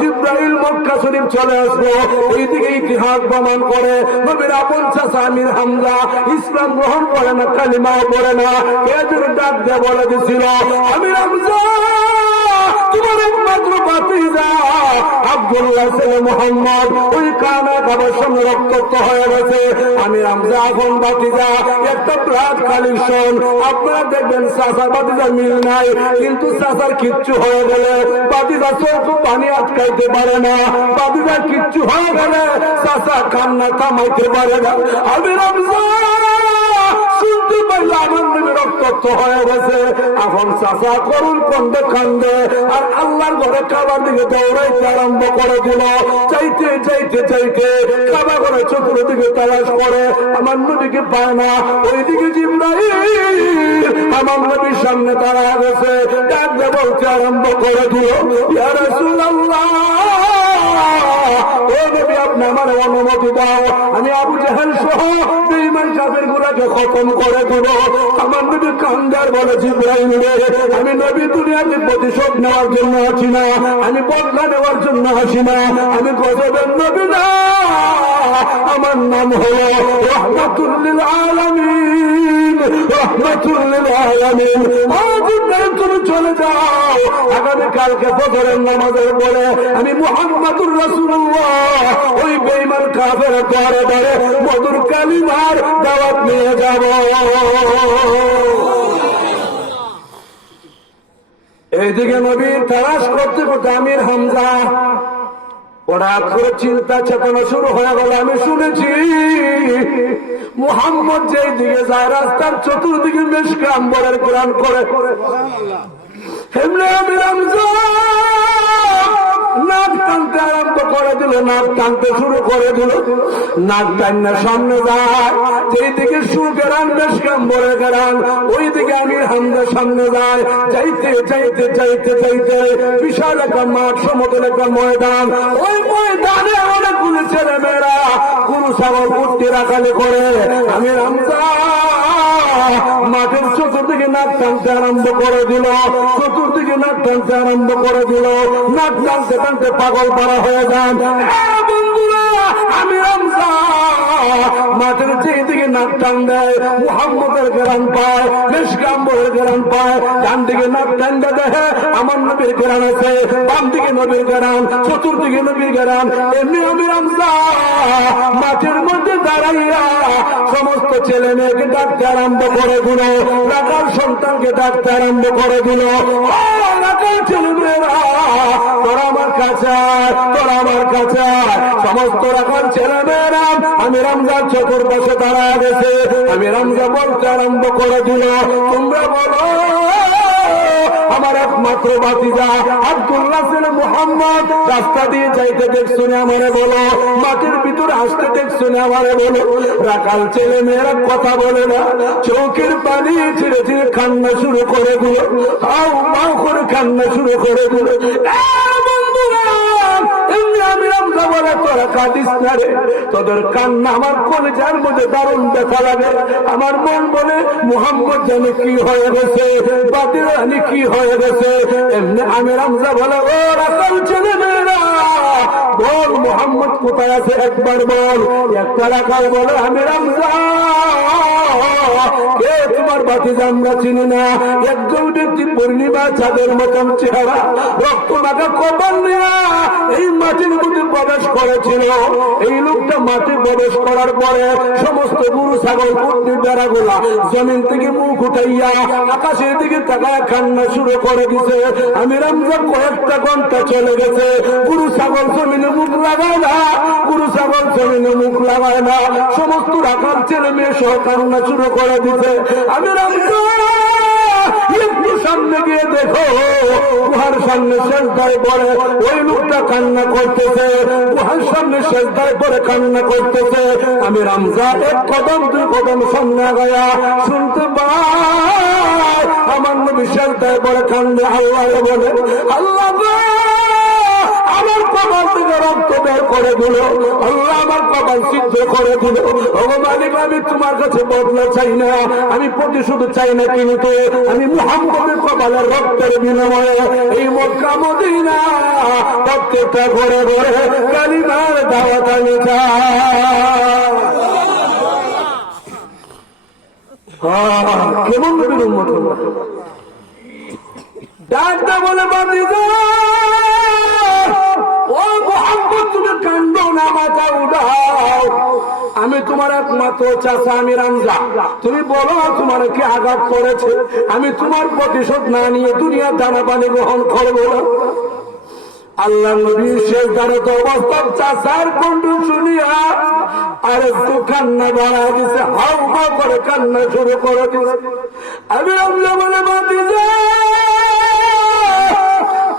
জিব্রাইল মক্কা শরীফ চলে আসব। এইদিকে ইতিহাস প্রমাণ করে। নবীর আপন চাষা আমির হামজা ইসলাম গ্রহণ করে না, কালিমাও পড়ে না। এদের ডাক দিয়ে বলে দিছিল আমির হামজা! তোমার একমাত্র বাতিজা আব্দুল্লাহ ছেলে মোহাম্মদ, ওই কানা খাবার সঙ্গে রক্তাক্ত হয়ে গেছে। আমি রামজা এখন বাতিজা একটা প্রাত কালির শোন আপনারা দেখবেন চাষার বাতিজা মিল নাই, কিন্তু চাষার কিচ্ছু হয়ে গেলে বাতিজা চোখ পানি আটকাইতে পারে না। বাতিজা কিচ্ছু হয়ে গেলে চাষা কান্না থামাইতে পারে না। আমি রামজা শুনতে পারলে আমার হয়ে গেছে। এখন চাষা করুন কন্দে কান্দে আর আল্লাহর ঘরে খাবার দিকে দৌড়াইতে আরম্ভ করে দিল। চাইতে চাইতে চাইতে খাবার করে চতুর্দিকে তালাশ করে আমার নবীকে পায় না ওইদিকে জিব্রাহিম আমার নবীর সামনে তারা গেছে। ডাক দিয়ে বলতে আরম্ভ করে দিল, ইয়া রাসূলুল্লাহ! আমার অনুমতি দাও। আমি আবু জাহেল সহ বেঈমান কাফের গুলাকে খতম করে দেব। আমার নবী কান্দার বলে, জিব্রাইল আমি নবী দুনিয়াতে প্রতিশোধ নেওয়ার জন্য আছি না। আমি বদলা নেওয়ার জন্য আসি না। আমি গজবের নবী না। আমার নাম হলো রহমাতুল্লিল আলামিন। আমি মোহাম্মদুর রাসূলুল্লাহ, ওই বেঈমান কাফের মধুর কালিমার দাওয়াত নিয়ে যাব। এইদিকে নবীর তালাশ করতে করতে আমির হামজা করে চিন্তা চেতনা শুরু হয়ে গেল। আমি শুনেছি মোহাম্মদ যেই দিকে যায় রাস্তার চতুর্দিকে মেশকে আম্বরের কোরআন করে। এমনি আমি রমজান নাক টানতে আরম্ভ করে দিল, নাক টানতে শুরু করে দিল। নাক টান্না সামনে যায় যেই দিকে সুর গেরান বেশ কাম্বরে গেরান ওই দিকে আমি হামদা সামনে যায়। যাইতে যাইতে যাইতে যাইতে বিশাল একটা মাঠ, সমতল একটা ময়দান। ওই ময়দানে অনেকগুলো ছেলে মেয়েরা গুরু ছাগল উঠতে রাখালে করে। আমি রমজান মাঠের চতুর্দিকে নাক টানতে আরম্ভ করে দিল চতুর্দিকে নাক টানতে আরম্ভ করে দিল নাক টানতে টানতে পাগল পাড়া হয়ে যান। সমস্ত ছেলে মেয়েকে ডাকতে আরম্ভ করে দিল রাখার সন্তানকে ডাকতে আরম্ভ করে দিল। ছেলে মেয়েরা তোরা আমার কাছে তোরা আমার কাছে সমস্ত রাখার ছেলে মেয়েরা আমি রমজান চতুর বসে দাঁড়া গেছে আমি রমজা বলতে আরম্ভ করে দিল। তোমরা বলো আমার একমাত্র মোহাম্মদ। রাস্তা দিয়ে যাইতে দেখছ না আমারে বলো মাটির ভিতরে আসতে দেখছ না আমারে বলো। রাখাল ছেলে মেয়েরা কথা বলে না চৌকের পানি ছিঁড়ে ছিঁড়ে কান্না শুরু করে দিল। আও মাও করে কান্না শুরু করে দিল। বন্ধুরা, তোদের কান্না আমার কলেজার মধ্যে দারুণ দেখা লাগে। আমার মন বলে, মোহাম্মদ জানে কি হয়ে গেছে, বাতিল জানি কি হয়ে গেছে। এমনি আমি রমজা বলে, ও রাখাল ছেলে মেয়েরা বল, মোহাম্মদ কোথায় আছে একবার বল। একটা রাখাল বলে, আমি রমজা। কে তোমার বাতি আমরা চিনি না? একজন ব্যক্তি পূর্ণিমা চাঁদের মতন চেহারা, রক্ত মাখা কপাল নেয়া প্রবেশ করেছিল। এই লোকটা মাটি প্রবেশ করার পরে সমস্ত গুরু, ছাগল পত্নী দ্বারা গোলা জমিন থেকে মুখ উঠাইয়া আকাশের দিকে তাকায় কান্না শুরু করে দিছে। আমি রমজান কয়েকটা ঘণ্টা চলে গেছে। গুরু, ছাগল, জমিনে মুখ লাগায় না। গুরু, ছাগল, জমিনে মুখ লাগায় না। সমস্ত রাখার ছেলে মেয়ে সহ কান্না শুরু করে দিছে। আমি রমজান একটু সামনে গিয়ে দেখো উহার সামনে শেষদায় পরে ওই লোকটা কান্না করতেছে। উহার সামনে শেষদায় পরে কান্না করতেছে। আমি রামজা, এক কদম, দুই কদম সামনে গয়া শুনতে পাই। আমার নবী শেষদায় পরে কান্দে আল্লাহ বলে, আল্লাহ গো, আমার কদম থেকে রক্ত বের করে দিল। আল্লাহ আমার কপাল সিদ্ধ করে দিল। মালিক, আমি তোমার কাছে বদলা চাই না। আমি প্রতিশোধ চাই না কিন্তু। আমি মুহাম্মদের কপালের রক্তের বিনিময়ে এই মক্কা মদিনা প্রত্যেকটা ঘরে ঘরে কালিমার দাওয়াত আমি কেমন নবীর হলো? ডাকটা বলে বাদি আমি তোমার একমাত্র চাচা, আমি রামজা। তুমি বলো, তোমার কি আঘাত করেছে? আমি তোমার প্রতিশোধ না নিয়ে দুনিয়া দানা পানি গ্রহণ করব না। আল্লাহ নবী শেষ দাঁড়াত অবস্থার চাষার কণ্ঠ শুনিয়া আর একটু কান্না বাড়া দিছে, হাউ হাউ করে কান্না শুরু করে দিছে। আমি আল্লাহ বলে বাদি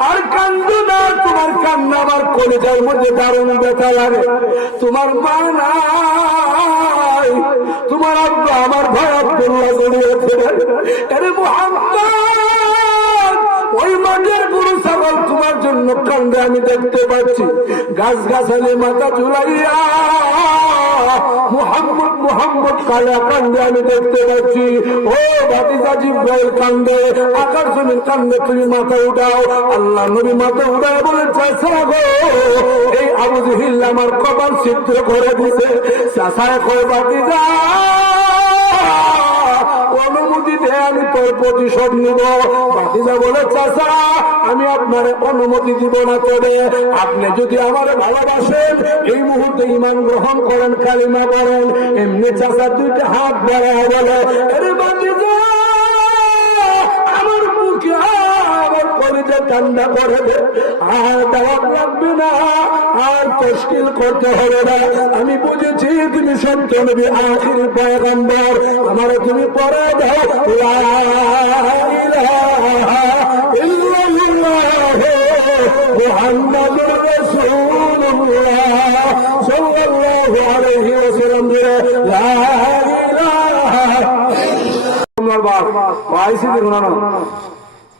আর কান্দো না, তোমার কান্না আমার কলেজের মধ্যে দারুণ ব্যথা লাগে। তোমার মা নাই, তোমার আব্বা আমার ভাই আব্দুল্লাহ জড়িয়েছে আরে মোহাম্মদ! ওই মাঠের গরু ছাগল তোমার জন্য কান্দে আমি দেখতে পাচ্ছি। গাছ গাছালি মাথা ঝুলাইয়া মোহাম্মদ মোহাম্মদ কালা কান্দে আমি দেখতে পাচ্ছি। ও ভাতিজা জিব্রাইল কান্দে আকার জমির কান্দে তুমি মাথা উঠাও। আল্লাহ নবী মাথা উঠাও বলে চাষা গো এই আবু জহিল আমার কপাল ছিদ্র করে দিছে। চাষায় কয়, ভাতিজা অনুমতি দে আমি তোর প্রতিশোধ নিব। বাকিরা বলে চাষা আমি আপনার অনুমতি দিব না তবে আপনি যদি আমার ভালোবাসেন, এই মুহূর্তে ইমান গ্রহণ করেন, কালিমা করেন এমনি চাষা দুইটা হাত বাড়া বলে ঠান্ডা করে দে। আর দাওয়াত লাগবে না। আর তশকিল করতে হবে না। আমি বুঝেছি তুমি সত্য নবী, আখির পয়গম্বর। আমার তুমি পরে দাও। লা ইলাহা তোমার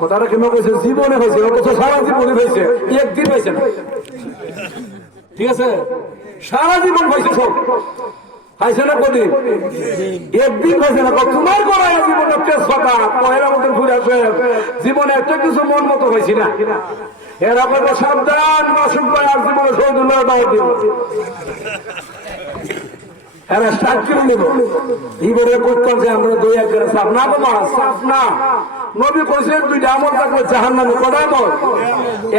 কথাটা কেন কইছে? জীবনে হয়েছে, অথচ সারা জীবনে হয়েছে, একদিন হয়েছে না। ঠিক আছে? সারা জীবন হয়েছে সব। হয়েছে না কদিন একদিন হয়েছে না। তোমার করা জীবনে তেজ কথা পয়লা মতন ঘুরে আসে জীবনে একটা কিছু মন মতো হয়েছি না। এর আপনার সাবধান মাসুক ভাই, আর জীবনে সৌদুল্লাহ দাও দিন। এরা স্টার্ট করে নেব। এইবারে করতেছে আমরা দুই এক করে সাপ না বাবা সাপ না। নবী দুইটা আমল থাকবে জাহান নামে কটা আমল?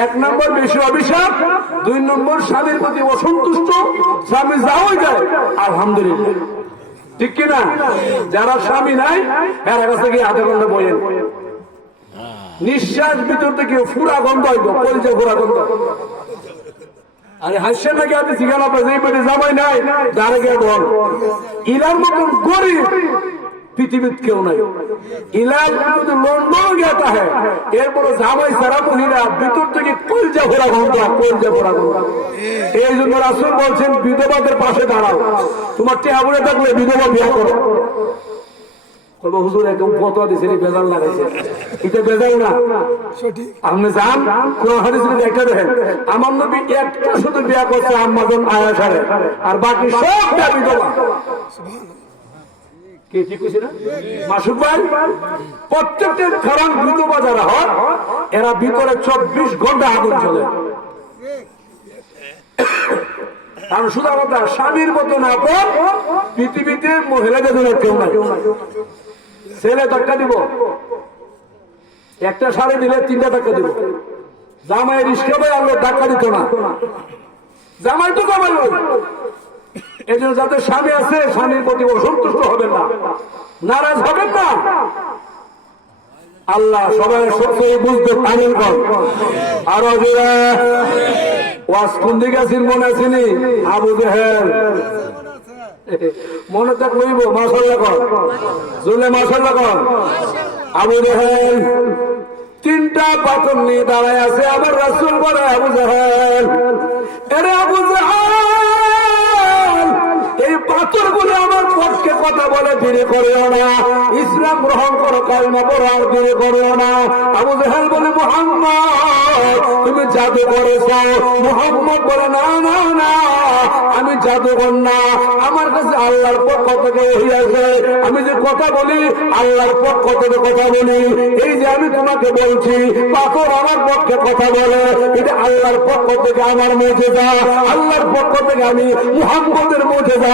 এক নম্বর বেশি অভিশাপ দুই নম্বর স্বামীর প্রতি অসন্তুষ্ট স্বামী যাওয়াই যায় আলহামদুলিল্লাহ। ঠিক কিনা যারা স্বামী নাই এর কাছে গিয়ে আধা ঘণ্টা বইয়েন। নিঃশ্বাস ভিতর থেকে ফুরা গন্ধ হইব পরিচয় ফুরা গন্ধ। আরে হাসছেন নাকি আপনি? শিখান আপনার যেই পেটে জামাই নাই তারে গিয়ে বল ইলার মতন গরিব পৃথিবীর কেউ নাই। ইলার যদি লন্ডন গেতা হ্যাঁ এরপরে জামাই সারা মহিলা, ভিতর থেকে কলজা ভরা ঘণ্টা কলজা ভরা ঘণ্টা এই জন্য রাসুল বলছেন, বিধবাদের পাশে দাঁড়াও। তোমার টেহাবুড়ে থাকলে বিধবা বিয়ে করো। বলব হুজুর একদম ফতোয়া দিছে বেজাল লাগাইছে। এটা বেজাল না। আপনি যান কোরআন হাদিস একটা দেখেন আমার নবী একটা শুধু বিয়া করছে আম্মাজন আর বাকি সব বিয়া বিধবা কে ঠিক কইছে না? মাসুক ভাই প্রত্যেকটা খারাপ বিধবা যারা হয় এরা ভিতরে চব্বিশ ঘণ্টা আগুন চলে কারণ শুধু কথা স্বামীর মতন আপন পৃথিবীতে মহিলাদের জন্য কেউ নাই। ছেলে ধাক্কা দিব। একটা সাড়ে দিলে তিনটা ধাক্কা দিব। জামাই রিস্কা ভাই আলো ধাক্কা দিত না। জামাই তো ওই এই জন্য যাদের স্বামী আছে, স্বামীর প্রতি অসন্তুষ্ট হবেন না। নারাজ হবেন না। আল্লাহ সবাই সত্যি বুঝতে পারেন আরও জোরে। ওয়াজ কোন দিকে আছেন মনে আছিনি? আবু জেহেল। মনে থাক লইব মাসাল্লা কর। জুলে মাসাল্লা কর। আবু জাহেল, তিনটা পাথর নিয়ে দাঁড়ায় আছে। আবার রাসুল বলে, আবু জাহেল, এরে আবু জাহেল! পাথরগুলো আমার পক্ষে কথা বলে, ধীরে করিও না। ইসলাম গ্রহণ করো, কলমা বড় আর ধীরে করিও না। আবু জাহেল বলে, মোহাম্মদ, তুমি জাদু করেছ মোহাম্মদ বলে, না না না, আমি জাদুকর না। আমার কাছে আল্লাহর পক্ষ থেকে হইয়াছে আমি যে কথা বলি, আল্লাহর পক্ষ থেকে কথা বলি। এই যে আমি তোমাকে বলছি, পাথর আমার পক্ষে কথা বলে। এটা আল্লাহর পক্ষ থেকে আমার মধ্যে যা আল্লাহর পক্ষ থেকে আমি মুহাম্মদের মধ্যে যা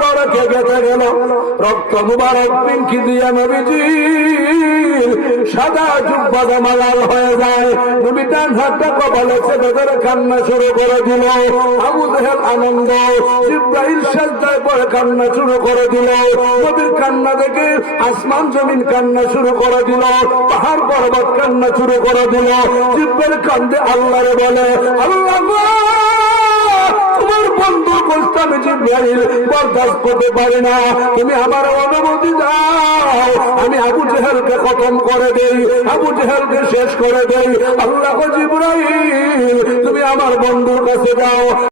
মুবারকে গেঁথে গেল? রক্ত মুবারক পিঙ্কি দিয়া নবীজি। সাদা জুব্বা জামা লাল হয়ে যায়। নবী ডান হাতটা কপালে ধরে কান্না শুরু করে দিল। আবু জাহেল আনন্দ ইব্রাহিম সাজদায় পরে কান্না শুরু করে দিল। নবীর কান্না দেখে আসমান জমিন কান্না শুরু করে দিল। পাহাড় পর্বত কান্না শুরু করে দিল। জিব্বের কান্দে আল্লাহরে বলে, আল্লাহ! তোমার বন্ধু যে জিব্রাইল বরদাস্ত করতে পারে না। তুমি আমার অনুমতি দাও। আমি আবু জেহেলকে খতম করে দেই, আবু জেহেলকে শেষ করে দেই। আল্লাহ জিব্রাহিম তুমি আমার বন্ধুর কাছে যাও।